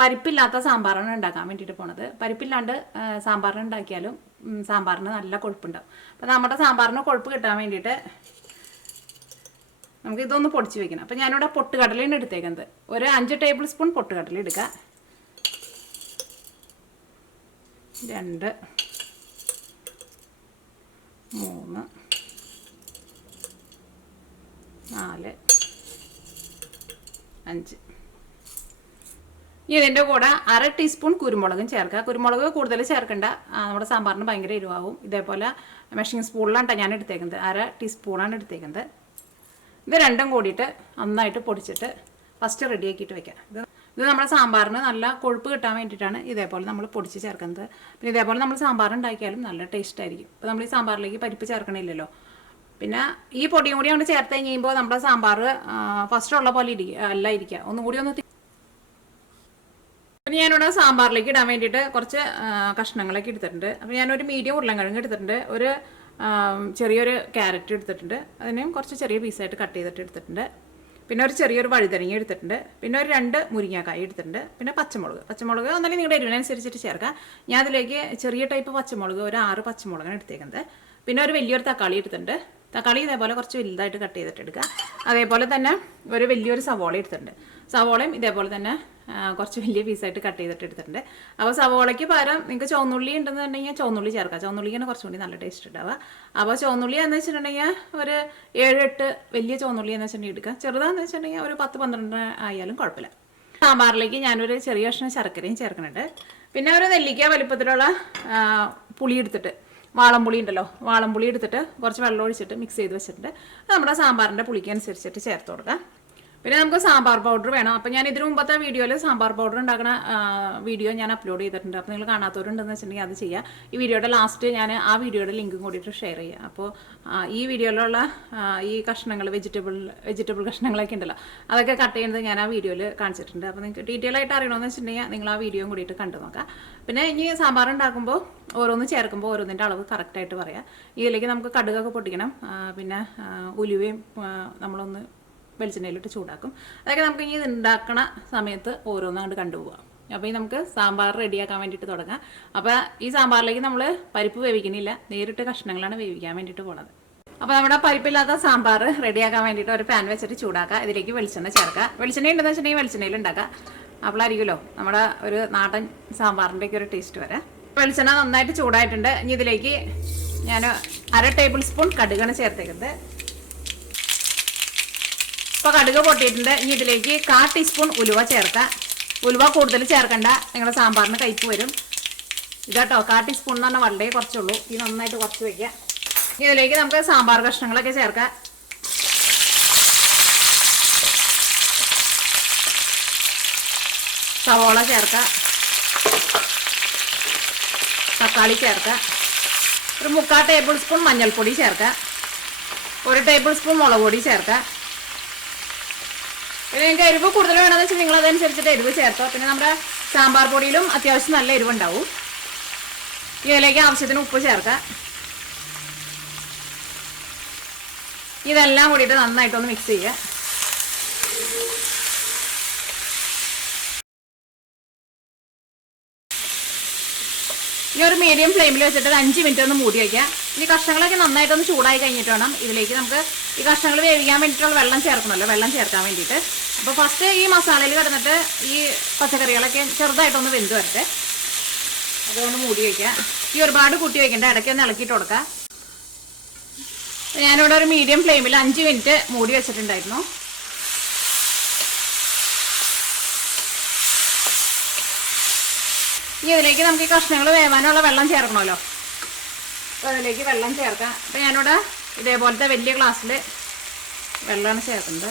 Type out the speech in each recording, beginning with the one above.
പരിപ്പില്ലാത്ത സാമ്പാറാണ് ഉണ്ടാക്കാൻ വേണ്ടിയിട്ട് പോണത്. പരിപ്പില്ലാണ്ട് സാമ്പാറിന് ഉണ്ടാക്കിയാലും സാമ്പാറിന് നല്ല കൊഴുപ്പുണ്ടാവും. അപ്പോൾ നമ്മുടെ സാമ്പാറിന് കൊഴുപ്പ് കിട്ടാൻ വേണ്ടിയിട്ട് നമുക്ക് ഇതൊന്ന് പൊടിച്ച് വെക്കണം. അപ്പോൾ ഞാനിവിടെ പൊട്ടുകടലയാണ് എടുത്തേക്കുന്നത്. ഒരു 5 ടേബിൾ സ്പൂൺ പൊട്ടുകടല എടുക്കുക. 2 3 4 5. ഇതിൻ്റെ കൂടെ 1/2 ടീസ്പൂൺ കുരുമുളകും ചേർക്കുക. കുരുമുളക് കൂടുതൽ ചേർക്കേണ്ട, നമ്മുടെ സാമ്പാറിന് ഭയങ്കര എരിവാകും. ഇതേപോലെ മെഷീൻ സ്പൂണിലാണ് ഞാൻ എടുത്തേക്കുന്നത്. 1/2 ടീസ്പൂണാണ് എടുത്തേക്കുന്നത്. ഇത് രണ്ടും കൂടിയിട്ട് നന്നായിട്ട് പൊടിച്ചിട്ട് ഫസ്റ്റ് റെഡിയാക്കിയിട്ട് വെക്കാം. ഇത് നമ്മുടെ സാമ്പാറിന് നല്ല കൊഴുപ്പ് കിട്ടാൻ വേണ്ടിയിട്ടാണ് ഇതേപോലെ നമ്മൾ പൊടിച്ച് ചേർക്കുന്നത്. പിന്നെ ഇതേപോലെ നമ്മൾ സാമ്പാർ ഉണ്ടാക്കിയാലും നല്ല ടേസ്റ്റ് ആയിരിക്കും. അപ്പോൾ നമ്മൾ ഈ സാമ്പാറിലേക്ക് പരിപ്പ് ചേർക്കണില്ലല്ലോ. പിന്നെ ഈ പൊടിയും കൂടി കൊണ്ട് ചേർത്ത് കഴിയുമ്പോൾ നമ്മുടെ സാമ്പാർ ഫസ്റ്റ് ഉള്ള പോലെ അല്ല ഇരിക്കുക, ഒന്നും കൂടി ഒന്ന്. പിന്നെ ഞാനിവിടെ സാമ്പാറിലേക്ക് ഇടാൻ വേണ്ടിയിട്ട് കുറച്ച് കഷ്ണങ്ങളൊക്കെ എടുത്തിട്ടുണ്ട്. അപ്പോൾ ഞാനൊരു മീഡിയം ഉരുളൻകിഴങ്ങ് എടുത്തിട്ടുണ്ട്, ഒരു ചെറിയൊരു ക്യാരറ്റ് എടുത്തിട്ടുണ്ട്, അതിനെയും കുറച്ച് ചെറിയ പീസായിട്ട് കട്ട് ചെയ്തിട്ട് എടുത്തിട്ടുണ്ട്. പിന്നെ ഒരു ചെറിയൊരു വഴുതനങ്ങ എടുത്തിട്ടുണ്ട്. പിന്നെ ഒരു 2 മുരിങ്ങാക്കായ എടുത്തിട്ടുണ്ട്. പിന്നെ പച്ചമുളക് ഒന്നല്ലെങ്കിൽ നിങ്ങളുടെ എരിവിനനുസരിച്ചിട്ട് ചേർക്കാം. ഞാൻ അതിലേക്ക് ചെറിയ ടൈപ്പ് പച്ചമുളക് ഒരു 6 പച്ചമുളകാണ് എടുത്തേക്കുന്നത്. പിന്നെ ഒരു വലിയൊരു തക്കാളി എടുത്തിട്ടുണ്ട്. തക്കാളി ഇതേപോലെ കുറച്ച് വലുതായിട്ട് കട്ട് ചെയ്തിട്ട് എടുക്കുക. അതേപോലെ തന്നെ ഒരു വലിയൊരു സവോള എടുത്തിട്ടുണ്ട്. സവോളയും ഇതേപോലെ തന്നെ കുറച്ച് വലിയ പീസായിട്ട് കട്ട് ചെയ്തിട്ട് എടുത്തിട്ടുണ്ട്. അപ്പോൾ സവോളയ്ക്ക് പകരം നിങ്ങൾക്ക് ചുവന്നുള്ളി ഉണ്ടെന്നുണ്ടെങ്കിൽ ചുവന്നുള്ളി ചേർക്കാം. ചുവന്നുള്ളിക്കാണ് കുറച്ചുകൂടി നല്ല ടേസ്റ്റ് ഉണ്ടാവുക. അപ്പോൾ ചുവന്നുള്ളി എന്ന് വെച്ചിട്ടുണ്ടെങ്കിൽ ഒരു 7-8 വലിയ ചുവന്നുള്ളി എന്ന് വെച്ചിട്ടുണ്ടെങ്കിൽ എടുക്കുക. ചെറുതാന്ന് വെച്ചിട്ടുണ്ടെങ്കിൽ ഒരു 10-12 ആയാലും കുഴപ്പമില്ല. സാമ്പാറിലേക്ക് ഞാനൊരു ചെറിയ കഷ്ണം ശർക്കരയും ചേർക്കുന്നുണ്ട്. പിന്നെ ഒരു നെല്ലിക്ക വലുപ്പത്തിലുള്ള പുളി എടുത്തിട്ട്, വാളംപുളി ഉണ്ടല്ലോ, വാളംപുളി എടുത്തിട്ട് കുറച്ച് വെള്ളം ഒഴിച്ചിട്ട് മിക്സ് ചെയ്ത് വെച്ചിട്ടുണ്ട്. അത് നമ്മുടെ സാമ്പാറിൻ്റെ പുളിക്ക് അനുസരിച്ചിട്ട് ചേർത്ത് കൊടുക്കാം. പിന്നെ നമുക്ക് സാമ്പാർ പൗഡർ വേണം. അപ്പോൾ ഞാൻ ഇതിനു മുമ്പത്തെ വീഡിയോയിൽ സാമ്പാർ പൗഡർ ഉണ്ടാക്കുന്ന വീഡിയോ ഞാൻ അപ്ലോഡ് ചെയ്തിട്ടുണ്ട്. അപ്പോൾ നിങ്ങൾ കാണാത്തവരുണ്ടെന്ന് വെച്ചിട്ടുണ്ടെങ്കിൽ അത് ചെയ്യുക. ഈ വീഡിയോയുടെ ലാസ്റ്റ് ഞാൻ ആ വീഡിയോയുടെ ലിങ്കും കൂടിയിട്ട് ഷെയർ ചെയ്യുക. അപ്പോൾ ഈ വീഡിയോയിലുള്ള ഈ കഷ്ണങ്ങൾ വെജിറ്റബിൾ കഷ്ണങ്ങളൊക്കെ ഉണ്ടല്ലോ, അതൊക്കെ കട്ട് ചെയ്യുന്നത് ഞാൻ ആ വീഡിയോയിൽ കാണിച്ചിട്ടുണ്ട്. അപ്പോൾ നിങ്ങൾക്ക് ഡീറ്റെയിൽ ആയിട്ട് അറിയണമെന്ന് വെച്ചിട്ടുണ്ടെങ്കിൽ നിങ്ങൾ ആ വീഡിയോയും കൂടിയിട്ട് കണ്ടു നോക്കാം. പിന്നെ ഇനി സാമ്പാർ ഉണ്ടാക്കുമ്പോൾ ഓരോന്ന് ചേർക്കുമ്പോൾ ഓരോന്നിൻ്റെ അളവ് കറക്റ്റായിട്ട് പറയാം. ഇതിലേക്ക് നമുക്ക് കടുകൊക്കെ പൊട്ടിക്കണം. പിന്നെ ഉലുവയും നമ്മളൊന്ന് വെളിച്ചെണ്ണയിലിട്ട് ചൂടാക്കും. അതൊക്കെ നമുക്ക് ഇനി ഇത് ഉണ്ടാക്കണ സമയത്ത് ഓരോന്നാണ്ട് കണ്ടുപോകാം. അപ്പോൾ ഈ നമുക്ക് സാമ്പാർ റെഡിയാക്കാൻ വേണ്ടിയിട്ട് തുടങ്ങാം. അപ്പോൾ ഈ സാമ്പാറിലേക്ക് നമ്മൾ പരിപ്പ് വേവിക്കണില്ല, നേരിട്ട് കഷ്ണങ്ങളാണ് വേവിക്കാൻ വേണ്ടിയിട്ട് പോണത്. അപ്പോൾ നമ്മുടെ പരിപ്പില്ലാത്ത സാമ്പാർ റെഡിയാക്കാൻ വേണ്ടിയിട്ട് ഒരു പാൻ വെച്ചിട്ട് ചൂടാക്കുക. ഇതിലേക്ക് വെളിച്ചെണ്ണ ചേർക്കുക. വെളിച്ചെണ്ണ ഉണ്ടെന്ന് വെച്ചിട്ടുണ്ടെങ്കിൽ വെളിച്ചെണ്ണയിൽ ഉണ്ടാക്കുക. അപ്പോഴായിരിക്കുമല്ലോ നമ്മുടെ ഒരു നാടൻ സാമ്പാറിൻ്റെയൊക്കെ ഒരു ടേസ്റ്റ് വരാം. വെളിച്ചെണ്ണ നന്നായിട്ട് ചൂടായിട്ടുണ്ട്. ഇനി ഇതിലേക്ക് ഞാൻ 1/2 ടേബിൾ സ്പൂൺ കടുകാണ് ചേർത്തേക്കുന്നത്. ഇപ്പോൾ കടുക് പൊട്ടിയിട്ടുണ്ട്. ഇനി ഇതിലേക്ക് 1/4 ടീസ്പൂൺ ഉലുവ ചേർക്കാം. ഉലുവ കൂടുതൽ ചേർക്കണ്ട, നിങ്ങളുടെ സാമ്പാറിന് കയ്പ്പ് വരും. ഇതാട്ടോ 1/4 ടീസ്പൂൺ എന്ന് പറഞ്ഞാൽ വളരെ കുറച്ചുള്ളൂ. ഇത് നന്നായിട്ട് കുറച്ച് വയ്ക്കുക. ഇനി ഇതിലേക്ക് നമുക്ക് സാമ്പാർ കഷ്ണങ്ങളൊക്കെ ചേർക്കാം. സവോള ചേർക്കാം, തക്കാളി ചേർക്കാം, ഒരു 3/4 ടേബിൾ സ്പൂൺ മഞ്ഞൾപ്പൊടി ചേർക്കാം, 1 ടേബിൾ സ്പൂൺ മുളക് പൊടി ചേർക്കാം. പിന്നെ നിങ്ങൾക്ക് എരിവ് കൂടുതൽ വേണമെന്ന് വെച്ചാൽ നിങ്ങൾ അതനുസരിച്ചിട്ട് എരിവ് ചേർത്തോ. പിന്നെ നമ്മുടെ സാമ്പാർ പൊടിയിലും അത്യാവശ്യം നല്ല എരിവുണ്ടാവും. ഇതിലേക്ക് ആവശ്യത്തിന് ഉപ്പ് ചേർക്കാം. ഇതെല്ലാം കൂടിയിട്ട് നന്നായിട്ടൊന്ന് മിക്സ് ചെയ്യുക. ഇനി ഒരു മീഡിയം ഫ്ലെയിമിൽ വെച്ചിട്ട് 5 മിനിറ്റ് ഒന്ന് മൂടി വയ്ക്കുക. ഇനി കഷ്ണങ്ങളൊക്കെ നന്നായിട്ടൊന്ന് ചൂടായി കഴിഞ്ഞിട്ട് വേണം ഇതിലേക്ക് നമുക്ക് ഈ കഷ്ണങ്ങൾ വേവിക്കാൻ വേണ്ടിയിട്ടുള്ള വെള്ളം ചേർക്കണമല്ലോ, വെള്ളം ചേർക്കാൻ വേണ്ടിയിട്ട്. അപ്പോൾ ഫസ്റ്റ് ഈ മസാലയിൽ കിടന്നിട്ട് ഈ പച്ചക്കറികളൊക്കെ ചെറുതായിട്ടൊന്ന് വെന്ത് വരട്ടെ. അതുകൊണ്ട് മൂടി വയ്ക്കുക. ഈ ഒരുപാട് കൂട്ടി വയ്ക്കേണ്ട, ഇടയ്ക്ക് ഒന്ന് ഇളക്കിയിട്ട് കൊടുക്കുക. ഞാനിവിടെ ഒരു മീഡിയം ഫ്ലെയിമിൽ 5 മിനിറ്റ് മൂടി വെച്ചിട്ടുണ്ടായിരുന്നു. ഇനി ഇതിലേക്ക് നമുക്ക് ഈ കഷ്ണങ്ങൾ വേവാനുള്ള വെള്ളം ചേർക്കണമല്ലോ. അപ്പോൾ അതിലേക്ക് വെള്ളം ചേർക്കാം. അപ്പോൾ ഞാനിവിടെ ഇതേപോലത്തെ വലിയ ഗ്ലാസ്സിൽ വെള്ളമാണ് ചേർക്കുന്നത്.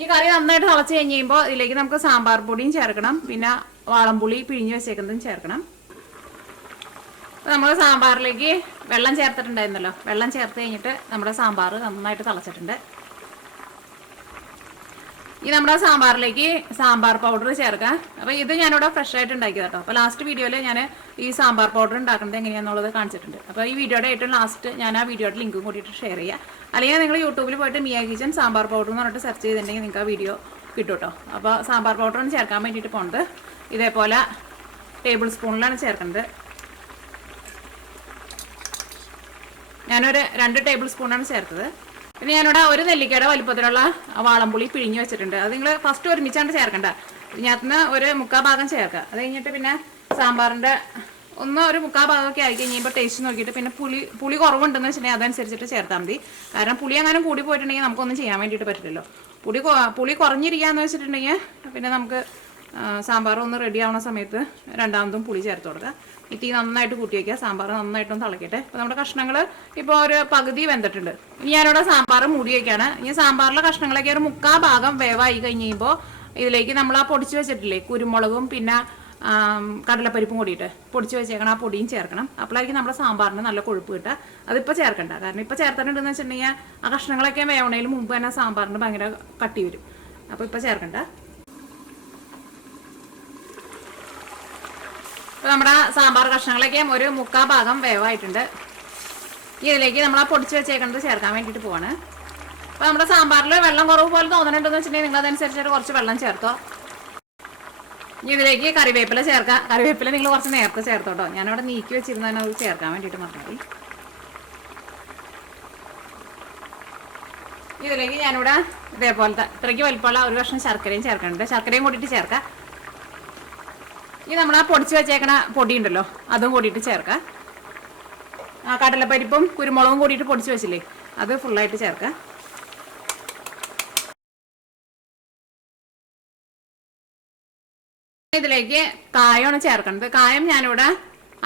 ഈ കറി നന്നായിട്ട് തിളച്ച് കഴിഞ്ഞ് കഴിയുമ്പോൾ ഇതിലേക്ക് നമുക്ക് സാമ്പാർ പൊടിയും ചേർക്കണം. പിന്നെ വാളംപുളി പിഴിഞ്ഞ് വെച്ചേക്കുന്നതും ചേർക്കണം. അപ്പോൾ നമ്മൾ സാമ്പാറിലേക്ക് വെള്ളം ചേർത്തിട്ടുണ്ടായിരുന്നല്ലോ, വെള്ളം ചേർത്ത് കഴിഞ്ഞിട്ട് നമ്മുടെ സാമ്പാർ നന്നായിട്ട് തിളച്ചിട്ടുണ്ട്. ഈ നമ്മുടെ സാമ്പാറിലേക്ക് സാമ്പാർ പൗഡർ ചേർക്കാം. അപ്പോൾ ഇത് ഞാനിവിടെ ഫ്രഷ് ആയിട്ട് ഉണ്ടാക്കിയത് കേട്ടോ. അപ്പോൾ ലാസ്റ്റ് വീഡിയോയിൽ ഞാൻ ഈ സാമ്പാർ പൗഡർ ഉണ്ടാക്കുന്നത് എങ്ങനെയാണെന്നുള്ളത് കാണിച്ചിട്ടുണ്ട്. അപ്പോൾ ഈ വീഡിയോയുടെ ഏറ്റവും ലാസ്റ്റ് ഞാൻ ആ വീഡിയോയുടെ ലിങ്കും കൂടിയിട്ട് ഷെയർ ചെയ്യാം. അല്ലെങ്കിൽ നിങ്ങൾ യൂട്യൂബിൽ പോയിട്ട് മിയ കിച്ചൻ സാമ്പാർ പൗഡർ എന്ന് പറഞ്ഞിട്ട് സെർച്ച് ചെയ്തിട്ടുണ്ടെങ്കിൽ നിങ്ങൾക്ക് ആ വീഡിയോ കിട്ടും കേട്ടോ. അപ്പോൾ സാമ്പാർ പൗഡറാണ് ചേർക്കാൻ വേണ്ടിയിട്ട് പോകുന്നത്. ഇതേപോലെ ടേബിൾ സ്പൂണിലാണ് ചേർക്കുന്നത്. ഞാനൊരു 2 ടേബിൾ സ്പൂണാണ് ചേർത്തത്. പിന്നെ ഞാനിവിടെ ഒരു നെല്ലിക്കയുടെ വലിപ്പത്തിലുള്ള വാളംപുളി പിഴിഞ്ഞ് വെച്ചിട്ടുണ്ട്. അത് നിങ്ങൾ ഫസ്റ്റ് ഒരുമിച്ചാണ് ചേർക്കണ്ട. ഇതിനകത്തുനിന്ന് ഒരു 1/4 ഭാഗം ചേർക്കുക. അത് കഴിഞ്ഞിട്ട് പിന്നെ സാമ്പാറിൻ്റെ ഒരു 1/4 ഭാഗമൊക്കെ ആയി കഴിയുമ്പോൾ ടേസ്റ്റ് നോക്കിയിട്ട് പിന്നെ പുളി കുറവുണ്ടെന്ന് വെച്ചിട്ടുണ്ടെങ്കിൽ അതനുസരിച്ചിട്ട് ചേർത്താൽ മതി. കാരണം പുളി അങ്ങനെ കൂടി പോയിട്ടുണ്ടെങ്കിൽ നമുക്കൊന്നും ചെയ്യാൻ വേണ്ടിയിട്ട് പറ്റില്ലല്ലോ. പുളി കുറഞ്ഞിരിക്കുകയെന്ന് വെച്ചിട്ടുണ്ടെങ്കിൽ പിന്നെ നമുക്ക് സാമ്പാർ ഒന്ന് റെഡി ആവുന്ന സമയത്ത് രണ്ടാമതും പുളി ചേർത്ത് കൊടുക്കുക. ഈ തീ നന്നായിട്ട് കൂട്ടി വയ്ക്കുക. സാമ്പാർ നന്നായിട്ടൊന്ന് തിളക്കട്ടെ. അപ്പോൾ നമ്മുടെ കഷ്ണങ്ങൾ ഇപ്പോൾ ഒരു പകുതി വെന്തിട്ടുണ്ട്. ഇനി ഞാനിവിടെ സാമ്പാർ മൂടി വയ്ക്കുകയാണ്. ഇനി സാമ്പാറിലെ കഷ്ണങ്ങളൊക്കെ ഒരു 1/4 ഭാഗം വേവായി കഴിഞ്ഞ് കഴിയുമ്പോൾ ഇതിലേക്ക് നമ്മൾ ആ പൊടിച്ച് വെച്ചിട്ടില്ലേ കുരുമുളകും പിന്നെ കടലപ്പരിപ്പും കൂടിയിട്ട് പൊടിച്ച് വെച്ചേക്കണം. ആ പൊടിയും ചേർക്കണം. അപ്പോഴായിരിക്കും നമ്മുടെ സാമ്പാറിന് നല്ല കൊഴുപ്പ് കിട്ടുക. അതിപ്പോൾ ചേർക്കണ്ട. കാരണം ഇപ്പോൾ ചേർത്തിട്ടുണ്ടെന്ന് വെച്ചിട്ടുണ്ടെങ്കിൽ ആ കഷ്ണങ്ങളൊക്കെ വേവണതിന് മുമ്പ് തന്നെ സാമ്പാറിന് ഭയങ്കര കട്ടി വരും. അപ്പോൾ ഇപ്പോൾ ചേർക്കണ്ട. അപ്പോൾ നമ്മുടെ സാമ്പാർ കഷ്ണങ്ങളൊക്കെ ഒരു 1/4 ഭാഗം വേവായിട്ടുണ്ട്. ഇതിലേക്ക് നമ്മൾ ആ പൊടിച്ച് വെച്ചേക്കുന്നത് ചേർക്കാൻ വേണ്ടിയിട്ട് പോവാണ്. അപ്പോൾ നമ്മുടെ സാമ്പാറിൽ വെള്ളം കുറവ് പോലെ തോന്നുന്നുണ്ടെന്ന് വെച്ചിട്ടുണ്ടെങ്കിൽ നിങ്ങൾ അതനുസരിച്ചിട്ട് കുറച്ച് വെള്ളം ചേർത്തോ. ഇനി ഇതിലേക്ക് കറിവേപ്പില ചേർക്കാം. കറിവേപ്പില നിങ്ങൾ കുറച്ച് നേരത്തെ ചേർത്തോട്ടോ. ഞാനവിടെ നീക്കി വെച്ചിരുന്നതിന് അത് ചേർക്കാൻ വേണ്ടിയിട്ട് മറന്നു. ഇതിലേക്ക് ഞാനിവിടെ ഇതേപോലത്തെ ഇത്രയ്ക്ക് വലിപ്പമുള്ള ഒരു കഷ്ണം ശർക്കരയും ചേർക്കുന്നുണ്ട്. ശർക്കരയും കൂടിയിട്ട് ചേർക്കാം. ഇനി നമ്മൾ ആ പൊടിച്ച് വെച്ചേക്കണ പൊടി ഉണ്ടല്ലോ അതും കൂടിയിട്ട് ചേർക്കാം. ആ കടലപ്പരിപ്പും കുരുമുളകും കൂടിയിട്ട് പൊടിച്ച് വെച്ചില്ലേ അത് ഫുള്ളായിട്ട് ചേർക്കാം. ഇതിലേക്ക് കായമാണ് ചേർക്കുന്നത്. കായം ഞാനിവിടെ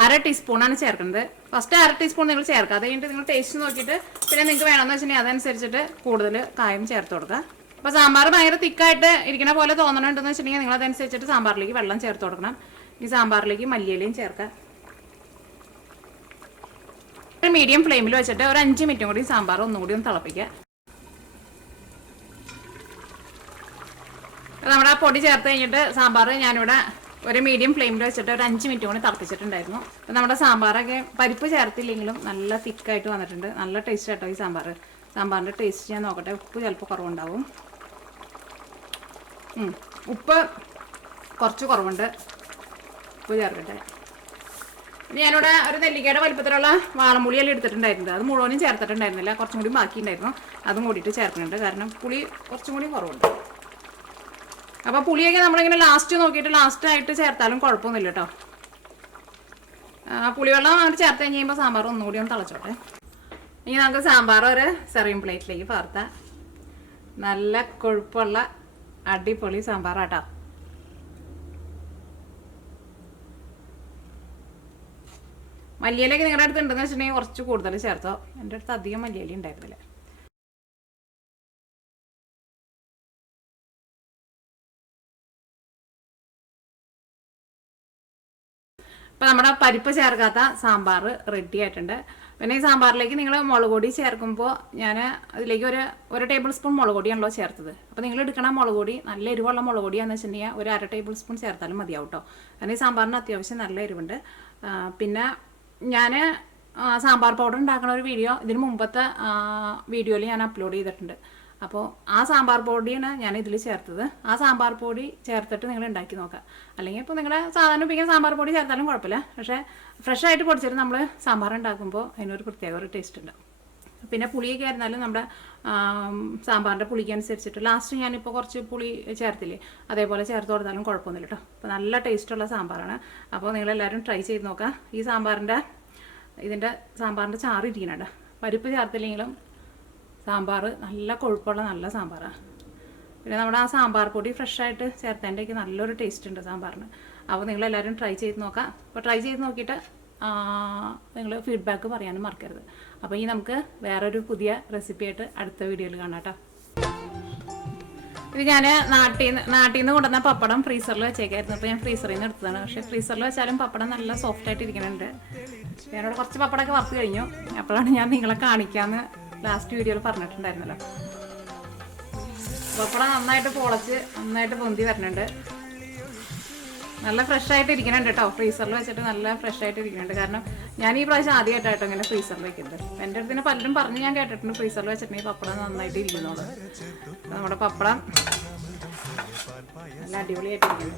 1/2 ടീസ്പൂണാണ് ചേർക്കുന്നത്. ഫസ്റ്റ് 1/2 ടീസ്പൂൺ നിങ്ങൾ ചേർക്കുക. അത് കഴിഞ്ഞിട്ട് നിങ്ങൾ ടേസ്റ്റ് നോക്കിയിട്ട് പിന്നെ നിങ്ങൾക്ക് വേണമെന്ന് വെച്ചിട്ടുണ്ടെങ്കിൽ അതനുസരിച്ചിട്ട് കൂടുതൽ കായം ചേർത്ത് കൊടുക്കുക. അപ്പോൾ സാമ്പാർ ഭയങ്കര തിക്കായിട്ട് ഇരിക്കുന്ന പോലെ തോന്നണമെന്ന് വെച്ചിട്ടുണ്ടെങ്കിൽ നിങ്ങൾ അതനുസരിച്ചിട്ട് സാമ്പാറിലേക്ക് വെള്ളം ചേർത്ത് കൊടുക്കണം. ഈ സാമ്പാറിലേക്ക് മല്ലിയിലയും ചേർക്കാം. ഒരു മീഡിയം ഫ്ലെയിമിൽ വെച്ചിട്ട് ഒരു 5 മിനിറ്റും കൂടി സാമ്പാർ ഒന്നുകൂടി ഒന്ന് തിളപ്പിക്കുക. നമ്മുടെ ആ പൊടി ചേർത്ത് കഴിഞ്ഞിട്ട് സാമ്പാർ ഞാനിവിടെ ഒരു മീഡിയം ഫ്ലെയിമിൽ വെച്ചിട്ട് ഒരു 5 മിനിറ്റ് കൂടി തിളപ്പിച്ചിട്ടുണ്ടായിരുന്നു. അപ്പം നമ്മുടെ സാമ്പാറൊക്കെ പരിപ്പ് ചേർത്തില്ലെങ്കിലും നല്ല തിക്കായിട്ട് വന്നിട്ടുണ്ട്. നല്ല ടേസ്റ്റ് കേട്ടോ ഈ സാമ്പാർ. സാമ്പാറിൻ്റെ ടേസ്റ്റ് ഞാൻ നോക്കട്ടെ. ഉപ്പ് ചിലപ്പോൾ കുറവുണ്ടാവും. ഉപ്പ് കുറച്ച് കുറവുണ്ട്. ഉപ്പ് ചേർക്കട്ടെ. ഇനി ഞാനിവിടെ ഒരു നെല്ലിക്കയുടെ വലിപ്പത്തിലുള്ള വാളംപുളിയെല്ലാം എടുത്തിട്ടുണ്ടായിരുന്നത്. അത് മുഴുവനും ചേർത്തിട്ടുണ്ടായിരുന്നില്ല. കുറച്ചും കൂടി ബാക്കിയുണ്ടായിരുന്നു. അതും കൂടിയിട്ട് ചേർക്കുന്നുണ്ട്. കാരണം പുളി കുറച്ചും കൂടി കുറവുണ്ട്. അപ്പോൾ പുളിയൊക്കെ നമ്മളിങ്ങനെ ലാസ്റ്റ് നോക്കിയിട്ട് ലാസ്റ്റായിട്ട് ചേർത്താലും കുഴപ്പമൊന്നുമില്ല കേട്ടോ. പുളിവെള്ളം അങ്ങോട്ട് ചേർത്ത് കഴിഞ്ഞ് കഴിയുമ്പോൾ സാമ്പാർ ഒന്നുകൂടി ഒന്ന് തിളച്ചോട്ടെ. ഇനി നമുക്ക് സാമ്പാർ ഒരു സെർവിങ് പ്ലേറ്റിലേക്ക് പകർത്താം. നല്ല കൊഴുപ്പുള്ള അടിപൊളി സാമ്പാറാട്ടോ. മല്ലിയിലൊക്കെ നിങ്ങളുടെ അടുത്ത് ഉണ്ടെന്ന് വെച്ചിട്ടുണ്ടെങ്കിൽ കുറച്ച് കൂടുതൽ ചേർത്തോ. എൻ്റെ അടുത്ത് അധികം മല്ലിയില ഉണ്ടായിരുന്നില്ല. അപ്പോൾ നമ്മുടെ പരിപ്പ് ചേർക്കാത്ത സാമ്പാർ റെഡി ആയിട്ടുണ്ട്. പിന്നെ ഈ സാമ്പാറിലേക്ക് നിങ്ങൾ മുളക് പൊടി ചേർക്കുമ്പോൾ ഞാൻ അതിലേക്ക് ഒരു ടേബിൾ സ്പൂൺ മുളക് പൊടിയാണല്ലോ ചേർത്തത്. അപ്പോൾ നിങ്ങൾ എടുക്കണ മുളക് പൊടി നല്ല എരിവുള്ള മുളക് പൊടിയാണെന്ന് വെച്ചിട്ടുണ്ടെങ്കിൽ ഒരു 1/2 ടേബിൾ സ്പൂൺ ചേർത്താലും മതിയാവും കേട്ടോ. കാരണം ഈ സാമ്പാറിന് അത്യാവശ്യം നല്ല എരിവുണ്ട്. പിന്നെ ഞാൻ സാമ്പാർ പൗഡർ ഉണ്ടാക്കുന്ന ഒരു വീഡിയോ ഇതിന് മുമ്പത്തെ വീഡിയോയിൽ ഞാൻ അപ്ലോഡ് ചെയ്തിട്ടുണ്ട്. അപ്പോൾ ആ സാമ്പാർ പൊടിയാണ് ഞാൻ ഇതിൽ ചേർത്തത്. ആ സാമ്പാർ പൊടി ചേർത്തിട്ട് നിങ്ങൾ ഉണ്ടാക്കി നോക്കുക. അല്ലെങ്കിൽ ഇപ്പോൾ നിങ്ങൾ സാധാരണ ഉപയോഗിക്കുന്ന സാമ്പാർ പൊടി ചേർത്താലും കുഴപ്പമില്ല. പക്ഷേ ഫ്രഷ് ആയിട്ട് പൊടിച്ചിട്ട് നമ്മൾ സാമ്പാർ ഉണ്ടാക്കുമ്പോൾ അതിനൊരു പ്രത്യേക ഒരു ടേസ്റ്റ് ഉണ്ട്. പിന്നെ പുളിയൊക്കെ ആയിരുന്നാലും നമ്മുടെ സാമ്പാറിൻ്റെ പുളിക്ക് അനുസരിച്ചിട്ട് ലാസ്റ്റ് ഞാനിപ്പോൾ കുറച്ച് പുളി ചേർത്തില്ലേ അതേപോലെ ചേർത്ത് കൊടുത്താലും കുഴപ്പമൊന്നുമില്ല കേട്ടോ. അപ്പോൾ നല്ല ടേസ്റ്റുള്ള സാമ്പാറാണ്. അപ്പോൾ നിങ്ങളെല്ലാവരും ട്രൈ ചെയ്ത് നോക്കുക. ഈ ഇതിൻ്റെ സാമ്പാറിൻ്റെ ചാറ് ഇരിക്കുന്നുണ്ട്. പരിപ്പ് ചേർത്തില്ലെങ്കിലും സാമ്പാർ നല്ല കൊഴുപ്പുള്ള നല്ല സാമ്പാറാണ്. പിന്നെ നമ്മുടെ ആ സാമ്പാർ പൊടി ഫ്രഷായിട്ട് ചേർത്തതിൻ്റെയൊക്കെ നല്ലൊരു ടേസ്റ്റ് ഉണ്ട് സാമ്പാറിന്. അപ്പോൾ നിങ്ങളെല്ലാവരും ട്രൈ ചെയ്ത് നോക്കാം. അപ്പോൾ ട്രൈ ചെയ്ത് നോക്കിയിട്ട് നിങ്ങൾ ഫീഡ്ബാക്ക് പറയാനും മറക്കരുത്. അപ്പോൾ നമുക്ക് വേറൊരു പുതിയ റെസിപ്പി ആയിട്ട് അടുത്ത വീഡിയോയിൽ കാണാം കേട്ടോ. ഇത് ഞാൻ നാട്ടിൽ നിന്ന് കൊണ്ടുവന്ന പപ്പടം ഫ്രീസറിൽ വെച്ചേക്കായിരുന്നു. അപ്പോൾ ഞാൻ ഫ്രീസറിൽ നിന്ന് എടുത്തതാണ്. പക്ഷേ ഫ്രീസറിൽ വെച്ചാലും പപ്പടം നല്ല സോഫ്റ്റ് ആയിട്ട് ഇരിക്കുന്നുണ്ട്. ഞാനോട് കുറച്ച് പപ്പടമൊക്കെ വറുത്ത് കഴിഞ്ഞു. അപ്പോഴാണ് ഞാൻ നിങ്ങളെ കാണിക്കാമെന്ന് ലാസ്റ്റ് വീഡിയോയിൽ പറഞ്ഞിട്ടുണ്ടായിരുന്നല്ലോ. പപ്പടം നന്നായിട്ട് പൊളച്ച് നന്നായിട്ട് പൊന്തി വരുന്നുണ്ട്. നല്ല ഫ്രഷ് ആയിട്ട് ഇരിക്കുന്നുണ്ട് കേട്ടോ. ഫ്രീസറിൽ വെച്ചിട്ട് നല്ല ഫ്രഷ് ആയിട്ട് ഇരിക്കുന്നുണ്ട്. കാരണം ഞാൻ ഈ പ്രാവശ്യം ആദ്യമായിട്ടായിട്ടോ ഇങ്ങനെ ഫ്രീസറിൽ വെക്കുന്നത്. എൻ്റെ അടുത്ത് പലരും പറഞ്ഞ് ഞാൻ കേട്ടിട്ടുണ്ട് ഫ്രീസറിൽ വെച്ചിട്ടുണ്ടെങ്കിൽ പപ്പടം നന്നായിട്ട് ഇരിക്കുന്നുള്ളൂ. നമ്മുടെ പപ്പടം നല്ല അടിപൊളിയായിട്ടിരിക്കും.